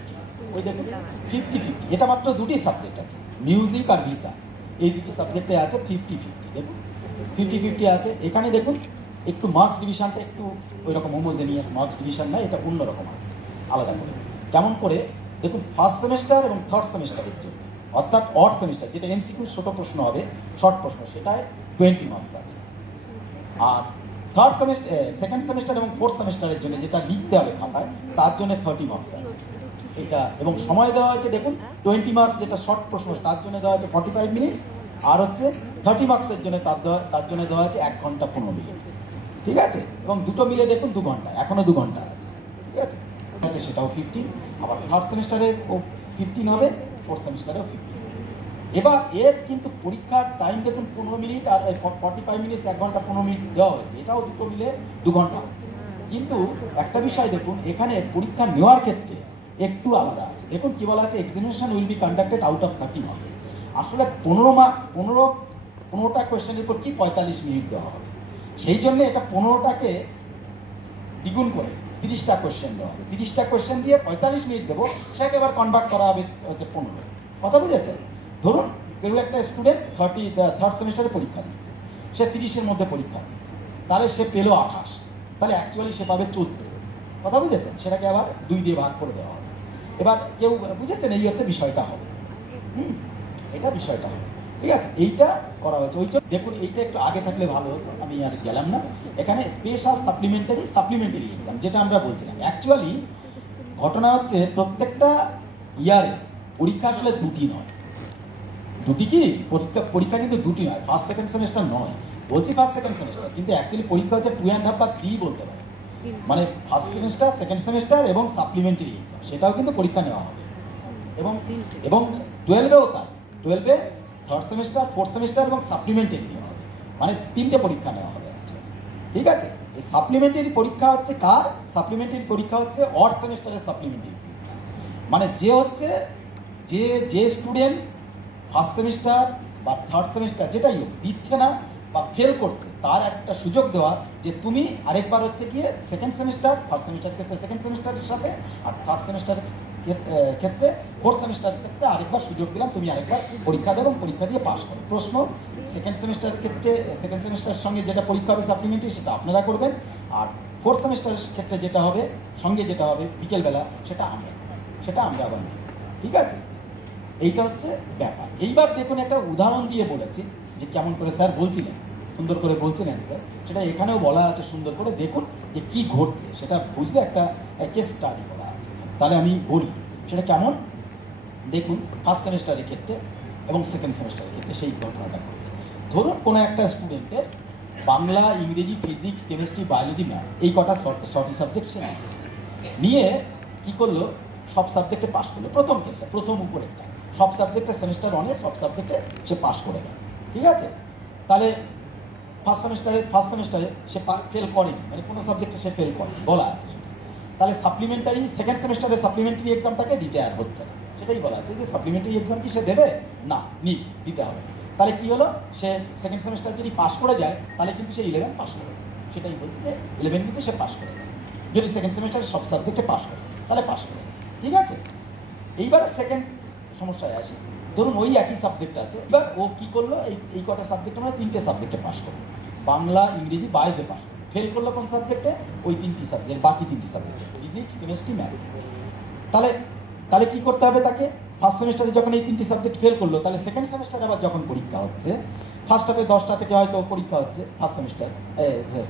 ওই দেখুন 50-50, এটা মাত্র দুটি সাবজেক্ট আছে, মিউজিক আর ভিসা, এই দুটি সাবজেক্টে আছে 50-50। দেখুন 50-50 আছে। এখানে দেখুন একটু মার্কস ডিভিশনটা একটু ওই রকম হোমোজেনিয়াস মার্কস ডিভিশন না, এটা অন্যরকম আছে আলাদা করে। কেমন করে দেখুন, ফার্স্ট সেমিস্টার এবং থার্ড সেমিস্টারের জন্য, অর্থাৎ অড সেমিস্টার যেটা এমসিকিউ ছোট প্রশ্ন হবে, শর্ট প্রশ্ন, সেটায় 20 মার্কস আছে। আর থার্ড সেমিস্টার, সেকেন্ড সেমিস্টার এবং ফোর্থ সেমিস্টারের জন্য যেটা লিখতে হবে খাতায়, তার জন্য 30 মার্কস আছে এটা। এবং সময় দেওয়া হয়েছে দেখুন 20 মার্কস যেটা শর্ট প্রশ্ন, তার জন্য দেওয়া হয়েছে 45 মিনিটস, আর হচ্ছে 30 মার্কসের জন্য তার জন্য দেওয়া হয়েছে 1 ঘন্টা 15 মিনিট, ঠিক আছে? এবং দুটো মিলে দেখুন 2 ঘন্টা, এখনও 2 ঘন্টা আছে, ঠিক আছে? সেটাও 15, আবার থার্ড সেমিস্টারে ও 15 হবে, ফোর্থ সেমিস্টারেও 15। এবার এর কিন্তু পরীক্ষার টাইম দেখুন 15 মিনিট, আর 45 মিনিট 1 ঘন্টা 15 মিনিট দেওয়া হয়েছে, এটাও দুটো মিলে 2 ঘন্টা হচ্ছে। কিন্তু একটা বিষয় দেখুন, এখানে পরীক্ষা নেওয়ার ক্ষেত্রে একটু আলাদা আছে। দেখুন কি বলা আছে, examination will be conducted out of 30 marks. আসলে 15 মার্কস, 15টা কোয়েশ্চেনের উপর কি 45 মিনিট দেওয়া হবে, সেই জন্য এটা 15টাকে দ্বিগুণ করে 30টা কোয়েশ্চেন দেওয়া হবে। 30টা কোয়েশ্চেন দিয়ে 45 মিনিট দেবো, সেটাকে এবার কনভার্ট করা হবে হচ্ছে 15। কথা বুঝেছেন? ধরুন কেউ একটা স্টুডেন্ট থার্ড সেমিস্টারে পরীক্ষা দিচ্ছে, সে 30-এর মধ্যে পরীক্ষা দিচ্ছে, তাহলে সে পেলো 28, তাহলে অ্যাকচুয়ালি সে পাবে 14। কথা বুঝেছেন? সেটাকে আবার 2 দিয়ে ভাগ করে দেওয়া হবে। এবার কেউ বুঝেছেন, এই হচ্ছে বিষয়টা হবে, এটা বিষয়টা হবে, ঠিক আছে? এইটা করা হয়েছে। ওই জন্য দেখুন এইটা একটু আগে থাকলে ভালো হতো, আমি আর গেলাম না। এখানে স্পেশাল সাপ্লিমেন্টারি এক্সাম যেটা আমরা বলছিলাম, অ্যাকচুয়ালি ঘটনা হচ্ছে প্রত্যেকটা ইয়ারে পরীক্ষা আসলে দুটি নয়, দুটি কি পরীক্ষা কিন্তু দুটি নয়, ফার্স্ট সেকেন্ড সেমিস্টার নয়, বলছি ফার্স্ট সেকেন্ড সেমিস্টার, কিন্তু অ্যাকচুয়ালি পরীক্ষা হচ্ছে 2.5 বা 3 বলতে পারে, মানে ফার্স্ট সেমিস্টার, সেকেন্ড সেমিস্টার এবং সাপ্লিমেন্টারি এক্সাম, সেটাও কিন্তু পরীক্ষা নেওয়া হবে। এবং 12-এও তাই, 12-এ থার্ড সেমিস্টার, ফোর্থ সেমিস্টার এবং সাপ্লিমেন্টারি নেওয়া হবে, মানে 3টে পরীক্ষা নেওয়া হবে অ্যাকচুয়ালি, ঠিক আছে? এই সাপ্লিমেন্টারি পরীক্ষা হচ্ছে কার? সাপ্লিমেন্টারি পরীক্ষা হচ্ছে অড সেমিস্টারের সাপ্লিমেন্টারি পরীক্ষা, মানে যে স্টুডেন্ট ফার্স্ট সেমিস্টার বা থার্ড সেমিস্টার যেটাই হোক দিচ্ছে না বা ফেল করছে, তার একটা সুযোগ দেওয়া যে তুমি আরেকবার হচ্ছে গিয়ে সেকেন্ড সেমিস্টার, ফার্স্ট সেমিস্টার ক্ষেত্রে সেকেন্ড সেমিস্টারের সাথে, আর থার্ড সেমিস্টারের ক্ষেত্রে ফোর্থ সেমিস্টারের ক্ষেত্রে আরেকবার সুযোগ দিলাম, তুমি আরেকবার পরীক্ষা দেবো, পরীক্ষা দিয়ে পাস করো। প্রশ্ন সেকেন্ড সেমিস্টারের ক্ষেত্রে সেকেন্ড সেমিস্টারের সঙ্গে যেটা পরীক্ষা হবে সাপ্লিমেন্টারি, সেটা আপনারা করবেন, আর ফোর্থ সেমিস্টারের ক্ষেত্রে যেটা হবে সঙ্গে যেটা হবে বিকেলবেলা, সেটা আমরা আবার নেব, ঠিক আছে? এইটা হচ্ছে ব্যাপার। এইবার দেখুন একটা উদাহরণ দিয়ে বলেছি যে কেমন করে স্যার বলছিলেন, সুন্দর করে বলছিলেন স্যার, সেটা এখানেও বলা আছে সুন্দর করে, দেখুন যে কি ঘটছে সেটা বুঝলে একটা কেস স্টাডি করা আছে। তাহলে আমি বলি সেটা কেমন, দেখুন ফার্স্ট সেমিস্টারের ক্ষেত্রে এবং সেকেন্ড সেমিস্টারের ক্ষেত্রে সেই ঘটনাটা ঘটবে। ধরুন কোনো একটা স্টুডেন্টের বাংলা, ইংরেজি, ফিজিক্স, কেমিস্ট্রি, বায়োলজি, ম্যাথ, এই কটা শর্ট সাবজেক্ট সে নিয়ে কী করলো, সব সাবজেক্টে পাস করলো। প্রথম কেসটা, প্রথম উপরেরটা, সব সাবজেক্টে সেমিস্টার অনে সব সাবজেক্টে সে পাস করে গেল, ঠিক আছে? তাহলে ফার্স্ট সেমিস্টারে সে ফেল করেনি, মানে কোনো সাবজেক্টে সে ফেল করেনি বলা আছে সেটা। তাহলে সাপ্লিমেন্টারি সেকেন্ড সেমিস্টারে সাপ্লিমেন্টারি এক্সামটাকে দিতে আর হচ্ছে না, সেটাই বলা আছে যে সাপ্লিমেন্টারি এক্সাম কি সে দেবে না, দিতে হবে। তাহলে কি হলো, সে সেকেন্ড সেমিস্টার যদি পাস করে যায় তাহলে কিন্তু সে 11 পাস করে, সেটাই বলছি যে 11 কিন্তু সে পাস করে যায়, যদি সেকেন্ড সেমিস্টারে সব সাবজেক্টে পাস করে তাহলে পাস করে, ঠিক আছে? এইবারে সেকেন্ড সমস্যায় আসি, ধরুন ওই একই সাবজেক্ট আছে, এবার ও কী করলো, এই কটা সাবজেক্টে মানে 3টে সাবজেক্টে পাস করলো, বাংলা, ইংরেজি, বায়োলজি পাস করলো, ফেল করলো কোন সাবজেক্টে, ওই 3টি সাবজেক্ট, বাকি 3টি সাবজেক্টে ফিজিক্স, কেমিস্ট্রি, ম্যাথ। তাহলে কী করতে হবে তাকে, ফার্স্ট সেমিস্টারে যখন এই 3টি সাবজেক্ট ফেল করলো, তাহলে সেকেন্ড সেমিস্টারে আবার যখন পরীক্ষা হচ্ছে, ফার্স্ট হাফে 10টা থেকে হয়তো পরীক্ষা হচ্ছে, ফার্স্ট সেমিস্টার,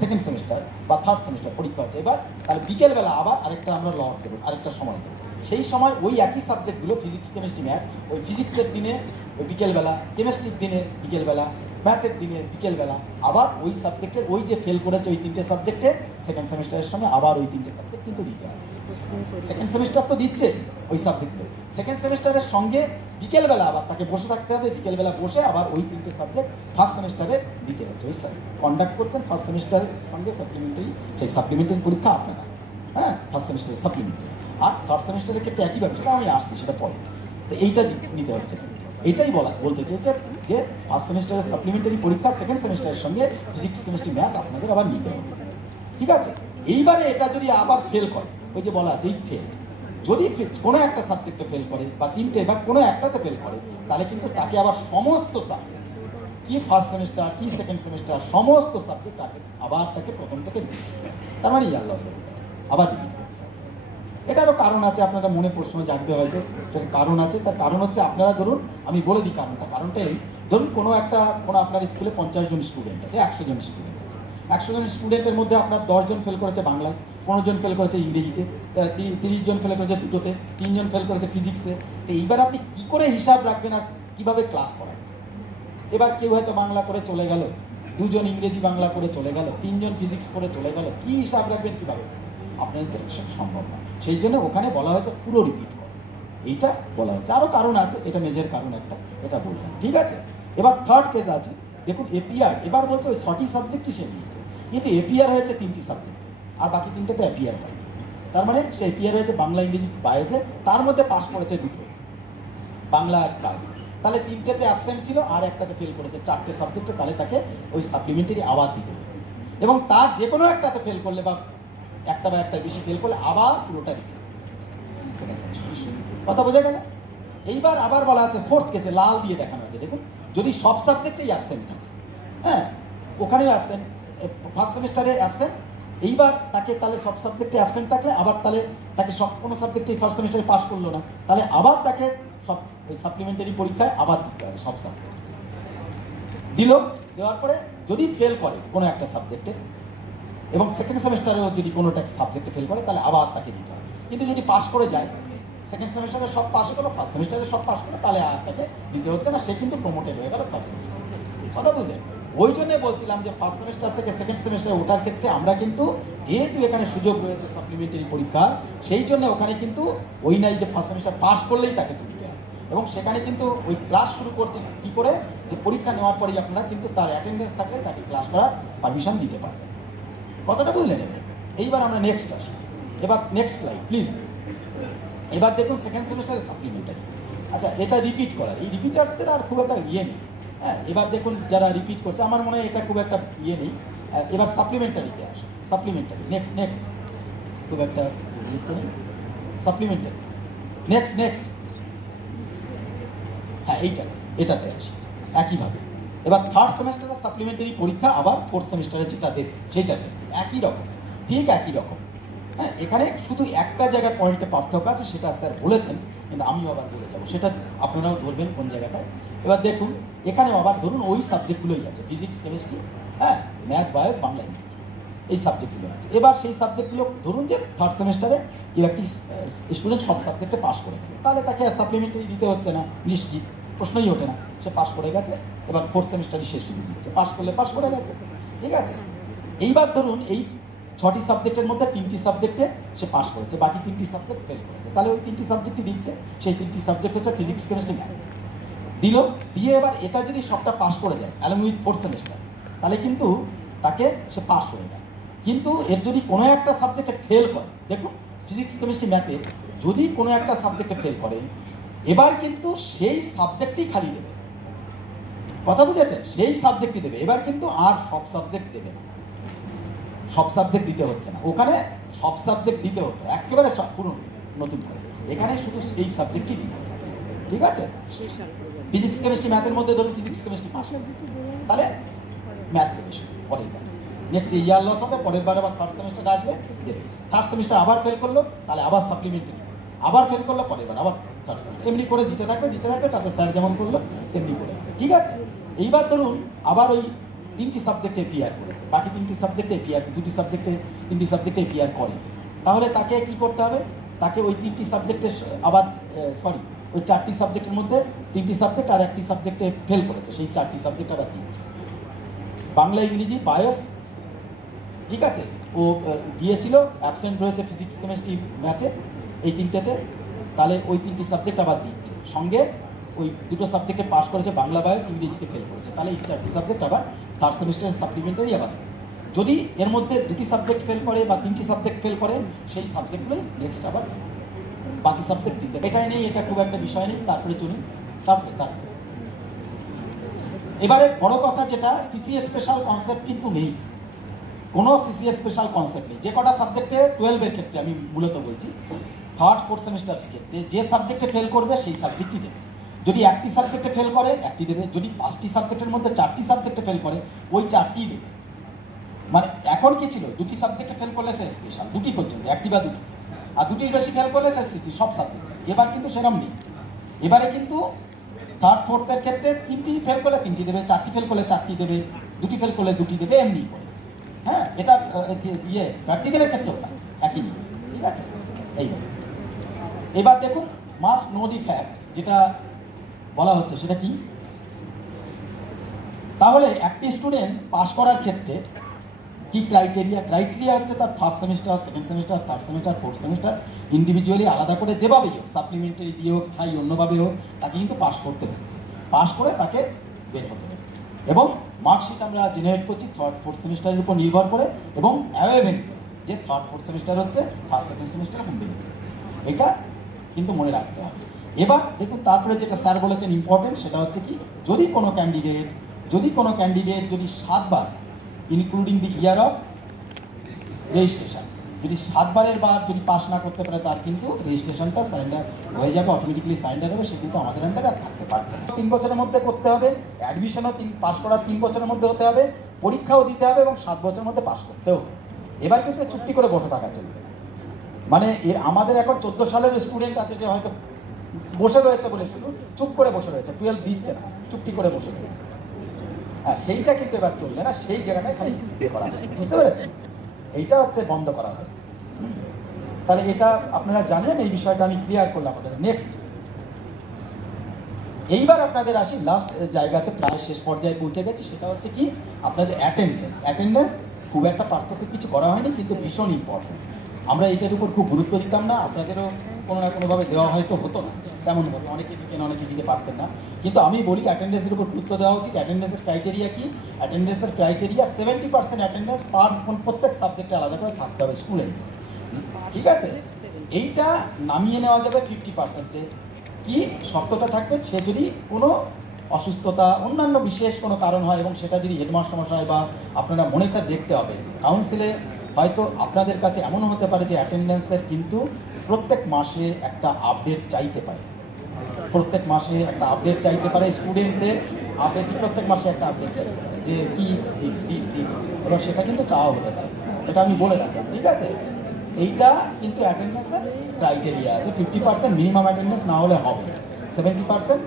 সেকেন্ড সেমিস্টার বা থার্ড সেমিস্টার পরীক্ষা হচ্ছে, এবার তাহলে বিকেলবেলা আবার আরেকটা আমরা লট দেবো, আরেকটা সময় দেবো, সেই সময় ওই একই সাবজেক্টগুলো ফিজিক্স, কেমিস্ট্রি, ম্যাথ, ওই ফিজিক্সের দিনে ওই বিকেলবেলা, কেমিস্ট্রির দিনে বিকেলবেলা, ম্যাথের দিনে বিকেলবেলা, আবার ওই সাবজেক্টের ওই যে ফেল করেছে ওই 3টে সাবজেক্টে সেকেন্ড সেমিস্টারের সঙ্গে আবার ওই 3টে সাবজেক্ট কিন্তু দিতে হবে। সেকেন্ড সেমিস্টার তো দিচ্ছে ওই সাবজেক্টগুলো, সেকেন্ড সেমিস্টারের সঙ্গে বিকেলবেলা আবার তাকে বসে থাকতে হবে, বিকেলবেলা বসে আবার ওই 3টে সাবজেক্ট ফার্স্ট সেমিস্টারে দিতে হচ্ছে। ওই কন্ডাক্ট করছেন ফার্স্ট সেমিস্টারের সঙ্গে সাপ্লিমেন্টারি, সেই সাপ্লিমেন্টারি পরীক্ষা আপনারা, হ্যাঁ, ফার্স্ট সেমিস্টারের সাপ্লিমেন্টারি। আর থার্ড সেমিস্টারের ক্ষেত্রে একইভাবে, সেটা আমি আসছি সেটা পরে। তো এইটা নিতে হচ্ছে, এইটাই বলতে চেয়েছে যে ফার্স্ট সেমিস্টারের সাপ্লিমেন্টারি পরীক্ষা সেকেন্ড সেমিস্টারের সঙ্গে ফিজিক্স কেমিস্ট্রি ম্যাথ আপনাদের আবার নিতে হচ্ছে, ঠিক আছে? এইবারে এটা যদি আবার ফেল করে, ওই যে বলা আছে এই ফেল, যদি কোনো একটা সাবজেক্টে ফেল করে বা তিনটে বা কোনো একটাতে ফেল করে, তাহলে কিন্তু তাকে আবার সমস্ত সাবজেক্ট, কি ফার্স্ট সেমিস্টার কি সেকেন্ড সেমিস্টার সমস্ত সাবজেক্ট আবার তাকে প্রথম থেকে রিপিট করতে হবে। তার মানে ইয়ার লস হবে, আবার রিপিট করতে হবে। এটারও কারণ আছে, আপনারা মনে প্রশ্ন জাগবে হয়তো, সেটার কারণ আছে। তার কারণ হচ্ছে আপনারা ধরুন, আমি বলে দিই কারণটা এই, ধরুন কোনো আপনার স্কুলে 50 জন স্টুডেন্ট আছে, 100 জন স্টুডেন্ট আছে, 100 জন স্টুডেন্টের মধ্যে আপনার 10 জন ফেল করেছে বাংলায়, 15 জন ফেল করেছে ইংরেজিতে, 30 জন ফেল করেছে দুটোতে, 3 জন ফেল করেছে ফিজিক্সে। তো এইবার আপনি কি করে হিসাব রাখবেন আর কীভাবে ক্লাস করাবেন? এবার কেউ হয়তো বাংলা করে চলে গেল, 2 জন ইংরেজি বাংলা করে চলে গেল, 3 জন ফিজিক্স করে চলে গেল, কি হিসাব রাখবেন কীভাবে? আপনাদের সেটা সম্ভব না। সেই জন্য ওখানে বলা হয়েছে পুরো রিপিট করো, এইটা বলা হচ্ছে। আরও কারণ আছে, এটা মেজর কারণ একটা, এটা বললাম, ঠিক আছে? এবার থার্ড কেস আছে, দেখুন এপিআর, এবার বলছে ওই 6টি সাবজেক্টই সে নিয়েছে, কিন্তু এপিআর হয়েছে 3টি সাবজেক্টে, আর বাকি 3টেতে এপিআর হয়নি। তার মানে সে এপিআর হয়েছে বাংলা ইংরেজি বায়োসে, তার মধ্যে পাস করেছে 2টো, বাংলা আর বায়োসে। তাহলে 3টেতে অ্যাবসেন্ট ছিল আর একটাতে ফেল করেছে, 4টে সাবজেক্টে, তাহলে তাকে ওই সাপ্লিমেন্টারি আবার দিতে হচ্ছে। এবং তার যে কোনো একটাতে ফেল করলে বা একটা বা একটা বেশি ফেল করলে আবার পুরোটা রিপিট সেকেন্ড সেমিস্টার। কথা বোঝা গেল? এইবার আবার বলা আছে ফোর্থ কেসে, লাল দিয়ে দেখানো আছে, দেখুন যদি সব সাবজেক্টেই অ্যাবসেন্ট থাকে, হ্যাঁ ওখানেও অ্যাবসেন্ট, ফার্স্ট সেমিস্টারে অ্যাবসেন্ট, এইবার তাকে তাহলে সব সাবজেক্টে অ্যাবসেন্ট থাকলে আবার তাহলে তাকে কোনো সাবজেক্টেই ফার্স্ট সেমিস্টারে পাস করলো না, তাহলে আবার তাকে সব সাপ্লিমেন্টারি পরীক্ষায় আবার দিতে হবে সব সাবজেক্ট। দেওয়ার পরে যদি ফেল করে কোনো একটা সাবজেক্টে এবং সেকেন্ড সেমিস্টারেও যদি কোনোটা সাবজেক্টে ফেল করে, তাহলে আবার তাকে দিতে হবে। কিন্তু যদি পাস করে যায়, সেকেন্ড সেমিস্টারে সব পাস করলো, ফার্স্ট সেমিস্টারে সব পাস করলো, তাহলে আর তাকে দিতে হচ্ছে না, সে কিন্তু প্রমোটেড হয়ে গেল থার্ড সেমিস্টার। কথা বুঝলেন? ওই জন্য বলছিলাম যে ফার্স্ট সেমিস্টার থেকে সেকেন্ড সেমিস্টারে ওঠার ক্ষেত্রে আমরা কিন্তু, যেহেতু এখানে সুযোগ রয়েছে সাপ্লিমেন্টারি পরীক্ষা, সেই জন্য ওখানে কিন্তু ওই নাই যে ফার্স্ট সেমিস্টার পাস করলেই তাকে তুলতে হবে। এবং সেখানে কিন্তু ওই ক্লাস শুরু করছে কী করে, যে পরীক্ষা নেওয়ার পরেই আপনারা কিন্তু তার অ্যাটেন্ডেন্স থাকলে তাকে ক্লাস করার পারমিশন দিতে পারবেন। কথাটা বুঝলে নেবেন। এইবার আমরা নেক্সট আসি, এবার নেক্সট স্লাইড প্লিজ। এবার দেখুন সেকেন্ড সেমিস্টারের সাপ্লিমেন্টারি, আচ্ছা এটা রিপিট করা, এই রিপিটার্সদের আর খুব একটা ইয়ে নেই, হ্যাঁ। এবার দেখুন যারা রিপিট করছে, আমার মনে হয় এটা খুব একটা ইয়ে নেই। এবার সাপ্লিমেন্টারিতে আসে, সাপ্লিমেন্টারি নেক্সট খুব একটা গুরুত্ব নেই, সাপ্লিমেন্টারি নেক্সট, হ্যাঁ এটাতে আসে একইভাবে। এবার থার্ড সেমিস্টারের সাপ্লিমেন্টারি পরীক্ষা আবার ফোর্থ সেমিস্টারে যেটা দেবে সেইটা দেবে, একই রকম, ঠিক একই রকম, হ্যাঁ। এখানে শুধু একটা জায়গায় পয়েন্টে পার্থক্য আছে, সেটা স্যার বলেছেন, কিন্তু আমিও আবার বলে যাবো, সেটা আপনারাও ধরবেন কোন জায়গাটায়। এবার দেখুন এখানেও আবার ধরুন ওই সাবজেক্টগুলোই আছে, ফিজিক্স কেমিস্ট্রি, হ্যাঁ, ম্যাথ বায়োস বাংলা ইংরেজি, এই সাবজেক্টগুলো আছে। এবার সেই সাবজেক্টগুলো ধরুন যে থার্ড সেমিস্টারে কেউ একটি স্টুডেন্ট সব সাবজেক্টে পাস করে গেল, তাহলে তাকে সাপ্লিমেন্টারি দিতে হচ্ছে না, নিশ্চিত, প্রশ্নই ওঠে না, সে পাস করে গেছে। এবার ফোর্থ সেমিস্টারে সে শুধু দিচ্ছে, পাস করলে পাস করে গেছে, ঠিক আছে। এইবার ধরুন এই 6টি সাবজেক্টের মধ্যে 3টি সাবজেক্টে সে পাস করেছে, বাকি 3টি সাবজেক্ট ফেল করেছে, তাহলে ওই 3টি সাবজেক্টই দিচ্ছে। সেই 3টি সাবজেক্ট হচ্ছে ফিজিক্স কেমিস্ট্রি ম্যাথ দিয়ে এবার এটা যদি সবটা পাস করে যায় অ্যালং উইথ ফোর্থ সেমিস্টার, তাহলে কিন্তু তাকে সে পাস হয়ে যায়। কিন্তু এর যদি কোনো একটা সাবজেক্টে ফেল করে, দেখুন ফিজিক্স কেমিস্ট্রি ম্যাথে যদি কোনো একটা সাবজেক্টে ফেল করে, এবার কিন্তু সেই সাবজেক্টই খালি দেবে, কথা বুঝেছেন, সেই সাবজেক্টই দেবে। এবার কিন্তু আর সব সাবজেক্ট দেবে না, সব সাবজেক্ট দিতে হচ্ছে না, ওখানে সব সাবজেক্ট দিতে হতো একেবারে সব পুরো নতুন করে, এখানে শুধু সেই সাবজেক্টই দিতে হচ্ছে, ঠিক আছে। ফিজিক্স কেমিস্ট্রি ম্যাথের মধ্যে ধরুন ফিজিক্স কেমিস্ট্রি পাস, তাহলে ম্যাথ দেবে শুধু পরের বার, নেক্সট ইয়ার লস হবে, পরের বার আবার থার্ড সেমিস্টার আসবে দেবে। থার্ড সেমিস্টার আবার ফেল করলো, তাহলে আবার সাপ্লিমেন্টারি, আবার ফেল করলো, পরের বার আবার থার্ড সেমিস্টার, এমনি করে দিতে থাকবে, তারপর স্যার যেমন করলো তেমনি করে, ঠিক আছে। এইবার ধরুন আবার ওই 3টি সাবজেক্টে এপিআর করেছে, বাকি 3টি সাবজেক্টে এপিআর, 2টি সাবজেক্টে 3টি সাবজেক্টে এপিআর করেনি, তাহলে তাকে কি করতে হবে, তাকে ওই 3টি সাবজেক্টে আবার ওই 4টি সাবজেক্টের মধ্যে 3টি সাবজেক্ট আর 1টি সাবজেক্টে ফেল করেছে, সেই 4টি সাবজেক্ট আবার দিচ্ছে, বাংলা ইংরেজি বায়োস, ঠিক আছে। ও দিয়েছিল, অ্যাবসেন্ট রয়েছে ফিজিক্স কেমিস্ট্রি ম্যাথে, এই 3টেতে, তাহলে ওই 3টি সাবজেক্ট আবার দিচ্ছে, সঙ্গে ওই 2টো সাবজেক্টে পাস করেছে, বাংলা বায়োস ইংরেজিতে ফেল করেছে, তাহলে এই 4টি সাবজেক্ট আবার থার্ড সেমিস্টারের সাপ্লিমেন্টারি আবার। যদি এর মধ্যে 2টি সাবজেক্ট ফেল করে বা 3টি সাবজেক্ট ফেল করে, সেই সাবজেক্টগুলোই নেক্সট আবার বাকি সাবজেক্ট দিতে, এটাই নেই, এটা খুব একটা বিষয় নেই। তারপরে চলুন, তারপরে এবারে বড় কথা যেটা, সিসিএ স্পেশাল কনসেপ্ট কিন্তু নেই, কোনো সিসিএ স্পেশাল কনসেপ্ট নেই। যে কটা সাবজেক্টে 12-এর ক্ষেত্রে আমি মূলত বলছি, 3rd 4th সেমিস্টার ক্ষেত্রে যে সাবজেক্টে ফেল করবে সেই সাবজেক্টই দেবে। যদি একটি সাবজেক্টে ফেল করে একটি দেবে, যদি 5টি সাবজেক্টের মধ্যে 4টি সাবজেক্টে ফেল করে ওই 4টিই দেবে। মানে এখন কি ছিল, 2টি সাবজেক্টে ফেল করলে সে স্পেশাল, 2টি পর্যন্ত, 1টি বা 2টি, আর 2টির বেশি ফেল করলে সে সিসি, সব সাবজেক্টে। এবার কিন্তু সেরকম নেই। এবারে কিন্তু 3rd 4th-এর ক্ষেত্রে 3টি ফেল করলে 3টি দেবে, 4টি ফেল করলে 4টি দেবে, 2টি ফেল করলে 2টি দেবে, এমনি করে। হ্যাঁ, এটা প্র্যাকটিক্যালের ক্ষেত্রেও না, একই নিয়ম, ঠিক আছে? এইভাবে এবার দেখুন, মাস্ট নো দি ফ্যাক্ট যেটা বলা হচ্ছে সেটা কি। তাহলে একটি স্টুডেন্ট পাস করার ক্ষেত্রে কি ক্রাইটেরিয়া হচ্ছে তার 1st semester, 2nd semester, 3rd semester, 4th semester individually আলাদা করে যেভাবেই হোক, সাপ্লিমেন্টারি দিয়ে হোক, ছাই অন্যভাবে হোক, তাকে কিন্তু পাস করতে হচ্ছে। পাস করে তাকে বের হতে হচ্ছে, এবং মার্কশিট আমরা জেনারেট করছি 3rd 4th সেমিস্টারের উপর নির্ভর করে, এবং অ্যাওয়ে ভেন্যুতে যে 3rd 4th সেমিস্টার হচ্ছে, 1st 2nd সেমিস্টার হোম ভেন্যুতে হচ্ছে। এটা কিন্তু মনে রাখতে হবে। এবার দেখুন, তারপরে যেটা স্যার বলেছেন ইম্পর্টেন্ট, সেটা হচ্ছে কি, যদি কোনো ক্যান্ডিডেট যদি 7 বার including the year of registration, যদি 7 বারের বার যদি পাস না করতে পারে, তার কিন্তু রেজিস্ট্রেশনটা সারেন্ডার হয়ে যাবে, অটোমেটিক্যালি সারেন্ডার হবে, সে কিন্তু আমাদের আন্ডারে আর থাকতে পারছে না। 3 বছরের মধ্যে করতে হবে, অ্যাডমিশনও পাস করার 3 বছরের মধ্যে হতে হবে, পরীক্ষাও দিতে হবে, এবং 7 বছরের মধ্যে পাস করতেও হবে। এবার কিন্তু চুক্তি করে বসে থাকা চলবে না। মানে আমাদের এখন 14 সালের স্টুডেন্ট আছে যে হয়তো বসে রয়েছে বলে শুধু চুপ করে বসে রয়েছে, 12 দিচ্ছে না, চুক্তি করে বসে রয়েছে। হ্যাঁ, সেইটা কিন্তু এবার চলবে না, সেই জায়গাটায় খালি বিয়ে করা হয়েছে, বুঝতে পেরেছেন? এইটা হচ্ছে বন্ধ করা হয়েছে। তাহলে এটা আপনারা জানলেন, এই বিষয়টা আমি ক্লিয়ার করলাম আপনাদের। নেক্সট, এইবার আপনাদের আসি লাস্ট জায়গাতে, প্রায় শেষ পর্যায়ে পৌঁছে গেছি, সেটা হচ্ছে কি আপনাদের অ্যাটেন্ডেন্স। খুব একটা পার্থক্য কিছু করা হয়নি, কিন্তু ভীষণ ইম্পর্টেন্ট। আমরা এটার উপর খুব গুরুত্ব দিতাম না, আপনাদেরও কোনো না কোনোভাবে দেওয়া হয়তো হতো না, তেমনভাবে অনেকে দিতেন, অনেকে দিতে পারতেন না। কিন্তু আমি বলি অ্যাটেন্ডেন্সের উপর গুরুত্ব দেওয়া উচিত। অ্যাটেন্ডেন্সের ক্রাইটেরিয়া কি? অ্যাটেন্ডেন্সের ক্রাইটেরিয়া 70% অ্যাটেন্ডেন্স প্রত্যেক সাবজেক্টে আলাদা করে থাকতে হবে স্টুডেন্টের, ঠিক আছে? এইটা নামিয়ে নেওয়া যাবে 50%-এ। কি শর্তটা থাকবে? সে যদি কোনো অসুস্থতা, অন্যান্য বিশেষ কোনো কারণ হয়, এবং সেটা যদি হেডমাস্টারমশাই বা আপনারা মনে করে দেখতে হবে, কাউন্সিলে হয়তো আপনাদের কাছে এমনও হতে পারে যে অ্যাটেন্ডেন্সের কিন্তু প্রত্যেক মাসে একটা আপডেট চাইতে পারে, স্টুডেন্টদের আপডেট প্রত্যেক মাসে একটা আপডেট চাইতে পারে, যে কি দিন। এবার সেটা কিন্তু চাওয়া হতে পারে, এটা আমি বলে রাখলাম, ঠিক আছে? এইটা কিন্তু অ্যাটেন্ডেন্সের ক্রাইটেরিয়া আছে। 50% মিনিমাম অ্যাটেন্ডেন্স না হলে হবে না, 70%